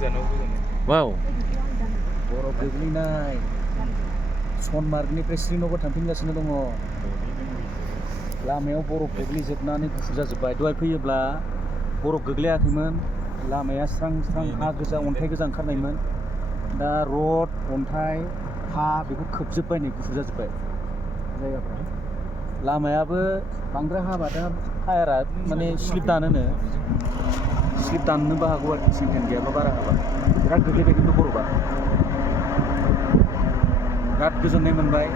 Wow. बरफ गोग्लैनाय सनमार्गनिफ्राय श्रीनगर थांफिनगासिनो दङ लामायाव बरफ गोग्लैजोबनानै गुफुर जाजोब्बाय दहाय फैयोब्ला बरफ गोग्लैयाखैमोन लामाया स्रां स्रां हा गोजा अन्थाइ गोजा ओंखारनायमोन दा रड अन्थाइ हा बेखौ खोबजोब्बाय नै गुफुर जाजोब्बाय जायगाफ्रा लामायाबो बांद्राय हाबा दा टायारा माने स्लिप दानोबो हागौ आरोखि सेन्टेन गैयाबा बारा हाबा बिराद गोग्लैबाय खिन्थु बरफआ बिराद गोजोननाय मोनबाय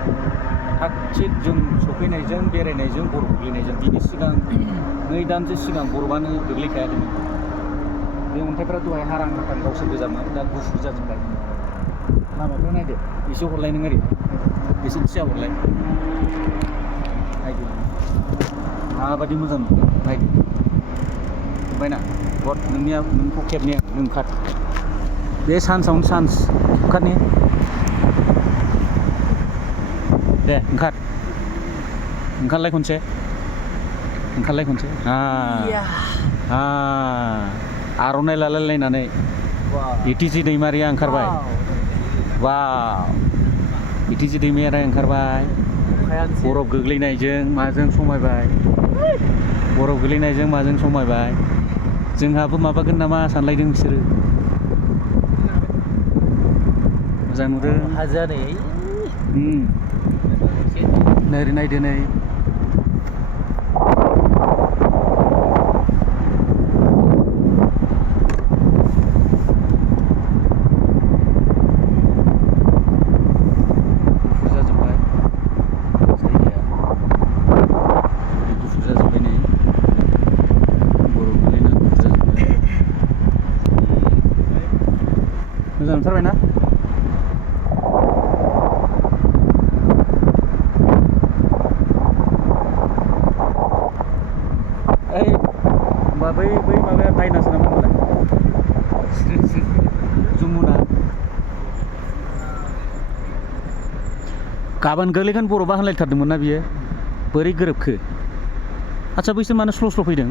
थाग-थिग जों सफैनायजों बेरायनायजों बरफ गोग्लैनायजों बिनि सिगां 2 दानसो सिगां बरफआनो गोग्लैखायाखैमोन बे अन्थाइफ्रा दहाय हारां हारां गावसोर गोजामोन दा गुफुर जाजोब्बाय लामाफ्रा नायदो एसे हरलाय नों ओरै एसे फिसा हरलाय नायदो माबायदि मोजां नायदो नुबायना गद नोंनिया नोंखौ खेबनाया नों ओंखार बे सान्सआवनो सान्स ओंखारनि दे ओंखारलाय खनसे आर'नाइ लालायलायनानै इटिजि दैमारिया ओंखारबाय वाव इटिजि दैमारिया ओंखारबाय बरफ गोग्लैनायजों माजों समायबाय जोंहाबो माबागोन नामा सानलायदों बिसोरो मोजां नुदों हाजोआनो ओरै नायदो नै मोजां नुथारबायना होमबा बै माबाया दाइनासो नामा होनबालाय जुमुना गाबोन गोग्लैगोन बरफआ होनलायथारदोंमोन ना बियो बोरै गोरोबखो आच्छा बैसोर मानो स्ल' फैदों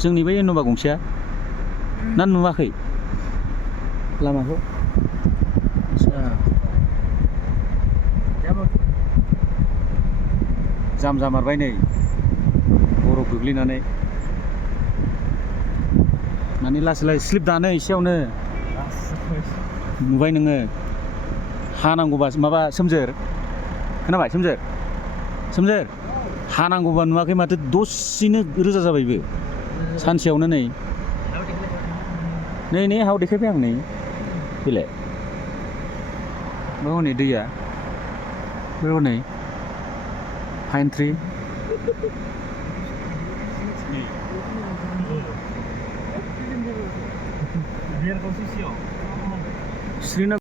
जोंनि बै इन'भा गंसेया ना नुवाखै लामाखौ जाम जामारबाय नै बरफ गोग्लैनानै माने लासै स्लिप दानो एसेयावनो नुबाय नोङो हानांगौबा माबा सोमजोर खोनाबाय सोमजोर हानांगौबा नुवाखै माथो दसेनो रोजा जाबायबो सानसेयावनो नै हाव देखायबाय आं नै फैलाय मा हनै दैया बे हनै पाइन ट्रि श्रीनगर